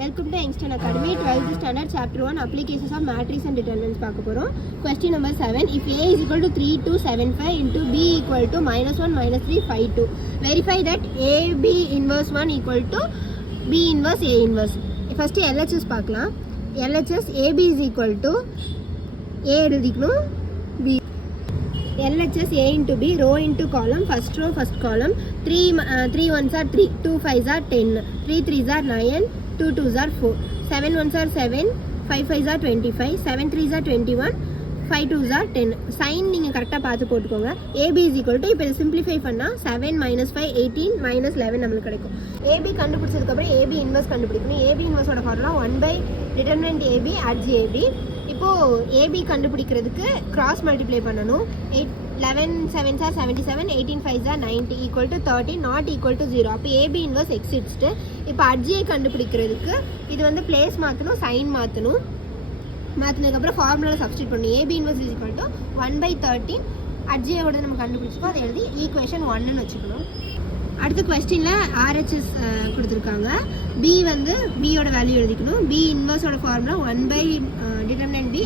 Welcome to Einstein Academy, 12th standard, chapter 1, applications of matrix and determinants பார்க்க போறோம். Question number 7. If A is equal to 3275 into B equal to -1 -3 5 2. Verify that AB inverse 1 equal to B inverse A inverse. First LHS பார்க்கலாம். LHS AB is equal to A எழுதிக்கணும் B. LHS A into B, row into column, first row, first column, 3 ones are 3, 2 5s are 10, 3 3s are 9, 2 2s are 4, 7 ones are 7, 5 5s are 25, 7 3s are 21, 5 2s are 10. Sign நீங்கள் கரெக்டாக பார்த்து போட்டுக்கோங்க. AB is equal to, இப்போ இதை simplify பண்ணால் 7 - 5 18 - 11 நம்மளுக்கு கிடைக்கும். AB கண்டுபிடிச்சதுக்கப்புறம் AB இன்வர்ஸ் கண்டுபிடிக்கணும். AB இன்வர்ஸோட formula 1/determinant AB adj AB. இப்போது AB கண்டுபிடிக்கிறதுக்கு கிராஸ் மல்டிப்ளை பண்ணணும். 11 7s are 77, 18 5s are 90, equal to 30, not equal to 0. அப்போ AB இன்வர்ஸ் எக்ஸிட்ஸ்ட்டு. இப்போ adj கண்டுபிடிக்கிறதுக்கு இது வந்து பிளேஸ் மாற்றணும், சைன் மாற்றணும். மாற்றினதுக்கப்புறம் ஃபார்முலாவில் சப்ஸ்டியூட் பண்ணணும். AB inverse is equal to 1/13. adjயோட நம்ம கண்டுபிடிச்சிக்கோ, அதை எழுதி ஈக்குவேஷன் 1ன்னு வச்சுக்கணும். அடுத்த கொஸ்டினில் ஆர்ஹெச்எஸ் கொடுத்துருக்காங்க. பி வந்து பியோட வேல்யூ எழுதிக்கணும். பி இன்வர்ஸோட formula 1/determinant B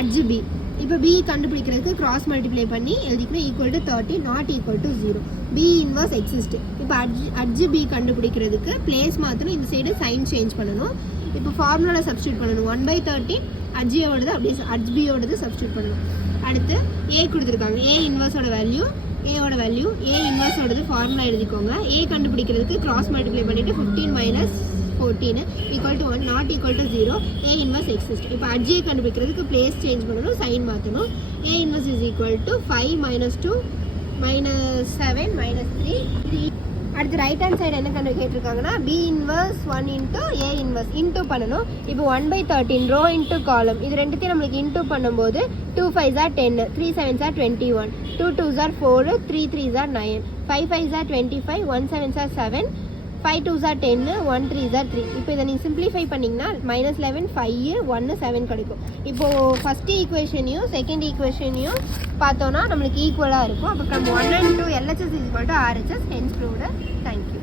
adj B. இப்போ பி கண்டுபிடிக்கிறதுக்கு கிராஸ் மல்டிப்ளை பண்ணி எழுதிக்கணும். Equal to 30, not equal to 0. B inverse exist. இப்போ adj B கண்டுபிடிக்கிறதுக்கு பிளேஸ் மாற்றணும். இந்த சைடு சைன் சேஞ்ச் பண்ணணும். இப்போ ஃபார்முலாவில் சப்ஸ்டியூட் பண்ணணும். 1/13 adjயோடது அப்படியே adj Bயோடது சப்ஸ்டியூட் பண்ணணும். அடுத்து ஏ கொடுத்துருக்காங்க. ஏ இன்வர்ஸோட வேல்யூ, ஏவோட வேல்யூ, ஏ இன்வர்ஸோடது ஃபார்முலா எழுதிக்கோங்க. ஏ கண்டுபிடிக்கிறதுக்கு கிராஸ் மல்டிப்ளை பண்ணிவிட்டு 15 - 14 equal to 1, not equal to 0. A inverse exist. இப்போ adj கண்டுபிடிக்கிறதுக்கு பிளேஸ் சேஞ்ச் பண்ணணும், சைன் மாற்றணும். A inverse is equal to 5 - 2 -7 -3. அடுத்து ரைட் ஹேண்ட் சைடு என்ன கண்டு கேட்டிருக்காங்கன்னா B inverse 1 into A inverse into பண்ணணும். இப்போ 1/13 ரோ இன்ட்டு காலம், இது ரெண்டுத்தையும் நம்மளுக்கு இன்ட்டு பண்ணும்போது 2 5s are 10, 3 7s are 21, 2 2s are 4, 3 3s are 9, 5 5s are 25, 1 7s are 7, 5 2s are 10, 1 3s are 3. இப்போ இதை நீங்கள் சிம்பிளிஃபை பண்ணிங்கன்னா -11 5 1 7 கிடைக்கும். இப்போது ஃபஸ்ட்டு ஈக்குவேஷனையும் செகண்ட் ஈக்குவேஷனையும் பார்த்தோன்னா நம்மளுக்கு ஈக்குவலாக இருக்கும். அப்போ நம்ம 1 and 2 LHS is equal to RHS, hence proved. Thank you.